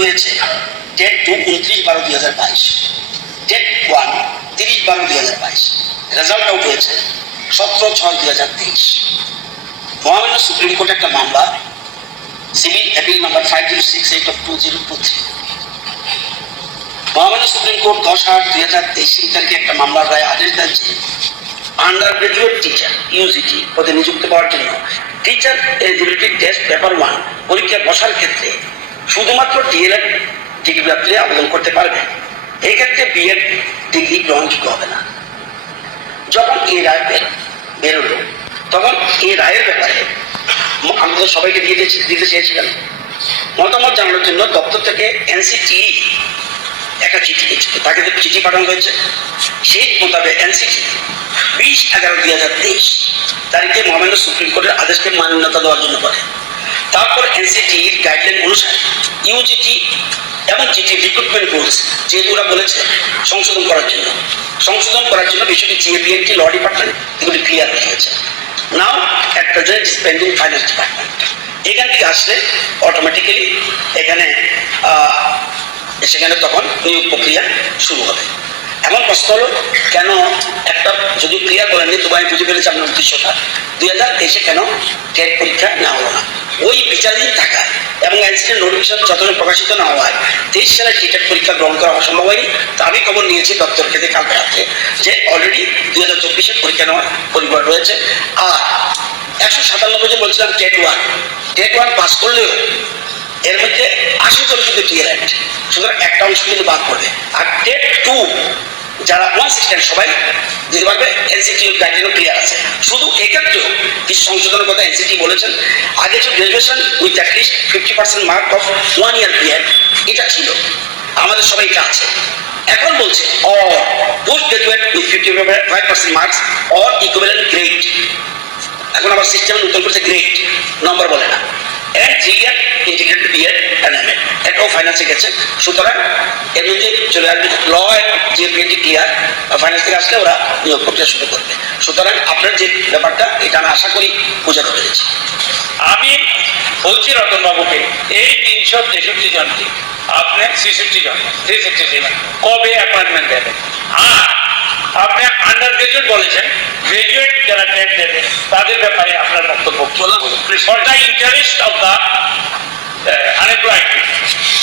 হয়েছে TET 2 29/12/2022, TET 1 30/12/2022, result out হয়েছে 17/6/2023। মহামান্য সুপ্রিম কোর্টে একটা মামলা সিভিল অ্যাপিল নাম্বার 5068/2023। মহামান্য সুপ্রিম কোর্ট 10/8/2023 তারিখে একটা মামলার রায় আদেশ দেন যে আন্ডার গ্রাজুয়েট টিচার ইউজিটি পদে নিযুক্ত পাওয়ার জন্য টিচার এলিজিবিলিটি টেস্ট পেপার 1 পরীক্ষায় বসার ক্ষেত্রে শুধুমাত্র ডিএলএড ডিগ্রি প্রার্থী আবেদন করতে পারবে। এই ক্ষেত্রে বিএড ডিগ্রি গ্রহণযোগ্য হবে না। যখন এই রায় বেরোলো তখন এই রায়ের ব্যাপারে আমাদের সবাইকে দিতে চেয়েছিলেন মতামত জানানোর জন্য দপ্তর থেকে এনসিটি একটা চিঠি তাকে চিঠি পাঠানো হয়েছে। সেই মোতাবেক এনসিটি 20/11/2023 তারিখে মহামান্য সুপ্রিম কোর্টের আদেশকে মান্যতা দেওয়ার জন্য করে। তারপর এনসিটির গাইডলাইন অনুসারে ইউজিটি এবং জিটি রিক্রুটমেন্ট রুলস যেহেতু ওরা বলেছে সংশোধন করার জন্য বিষয়টি জিএপিএনটি ল ডিপার্টমেন্ট এগুলি ক্লিয়ার রেখেছে। Now at present is pending finance department. এখান থেকে আসলে অটোমেটিক্যালি সেখানে তখন নিয়োগ প্রক্রিয়া শুরু হবে। এমন প্রশ্ন হলো কেন একটা যদি ক্লিয়ার করেননি তবু আমি বুঝে ফেলেছি আপনার উদ্দেশ্যটা 2023 কেন টেট পরীক্ষা নেওয়া হলো না। ওই বিচারাধীন থাকায় এবং এনসিটির নোটিফিকেশন যতদিন প্রকাশিত না হওয়ায় 23 সালে টেট পরীক্ষা গ্রহণ করা অসম্ভব হয়নি। তা আমি খবর নিয়েছি দপ্তর থেকে কালকে রাত্রে যে অলরেডি 2024 পরীক্ষা নেওয়ার পরিবার রয়েছে। আর 197 যে বলছিলাম টেট 1 পাস করলেও এর মধ্যে 80 জন কিন্তু ডিএলএড, সুতরাং একটা অংশ কিন্তু বাদ পড়বে। আর টেট 2 যারা 160 সবাই দিতে পারবে। এনসিটি গাইডলাইনও ক্লিয়ার আছে। শুধু এক্ষেত্রেও কিছু সংশোধনের কথা এনসিটি বলেছেন। আগে ছিল graduation with at least 50% mark of 1 year period, এটা ছিল, আমাদের সবাই এটা আছে। এখন বলছে or post graduate with 55% marks or equivalent grade. এখন আবার সিস্টেমে নতুন করেছে গ্রেড, নম্বর বলে না। এর 3 year integrated BEd and MEd এটাও ফাইন্যান্সে গেছে। সুতরাং এর মধ্যে চলে আসবে ল যে বিএডটি ক্লিয়ার, ফাইন্যান্স থেকে আসলে ওরা নিয়োগ প্রক্রিয়া শুরু করবে। সুতরাং আপনার যে ব্যাপারটা এটা আমি আশা করি বোঝাতে পেরেছি। আমি বলছি রতনবাবুকে এই 363 জনকে আপনি 63 জন কবে অ্যাপয়েন্টমেন্ট দেবেন? আর আপনি আন্ডার গ্রাজুয়েট বলেছেন, গ্রাজুয়েট যারা টেট দেবে তাদের ব্যাপারে আপনার বক্তব্য for the interest of the unemployed.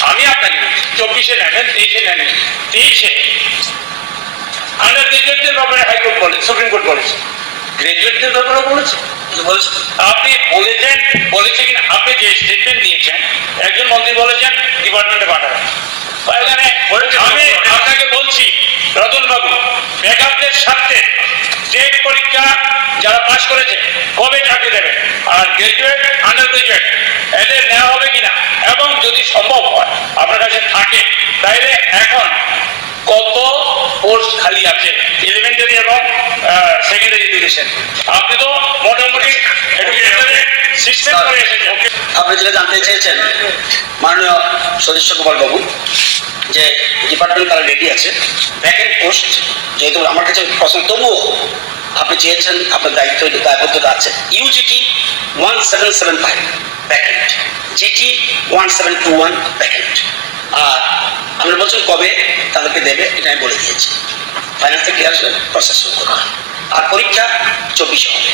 আমি আপনাকে 24-এ নেবেন, 23-এ নেবেন। 23-এ আন্ডার গ্রাজুয়েটদের ব্যাপারে হাইকোর্ট বলে, সুপ্রিম কোর্ট বলেছে, গ্রাজুয়েটদের ব্যাপারে বলেছে। আপনি বলেছে কিনা? আপনি যে স্টেটমেন্ট দিয়েছেন, একজন মন্ত্রী বলেছেন ডিপার্টমেন্টে পাঠাবেন। আমি আপনাকে বলছি রতনবাবু, ব্যাকআপদের স্বার্থে টেট পরীক্ষা যারা পাস করেছে কবে চাকরি দেবে, আর গ্রাজুয়েট আন্ডার গ্রাজুয়েট এদের নেওয়া হবে কিনা, এবং যদি সম্ভব হয় আপনার কাছে থাকে তাইলে এখন কত পোস্ট খালি আছে এলিমেন্টারি এবং সেকেন্ডারি এডুকেশন? আপনি তো মোটামুটি সিস্টেম করে এসেছেন। আপনি যেটা জানতে চেয়েছেন মাননীয় সদস্য গোপাল বাবু, যে ডিপার্টমেন্ট তারা রেডি আছে ভ্যাকেন্ট পোস্ট, যেহেতু আমার কাছে প্রশ্ন, তবুও আপনি চেয়েছেন, আপনার দায়বদ্ধতা আছে। ইউজিটি 1775 ভ্যাকেন্ট, জিটি 1721 ভ্যাকেন্ট। আর আমরা বলছেন কবে তাদেরকে দেবে, এটা আমি বলে দিয়েছি। ফাইন্যান্স থেকে আসলে প্রসেস শুরু করবে। আর পরীক্ষা 24 হবে।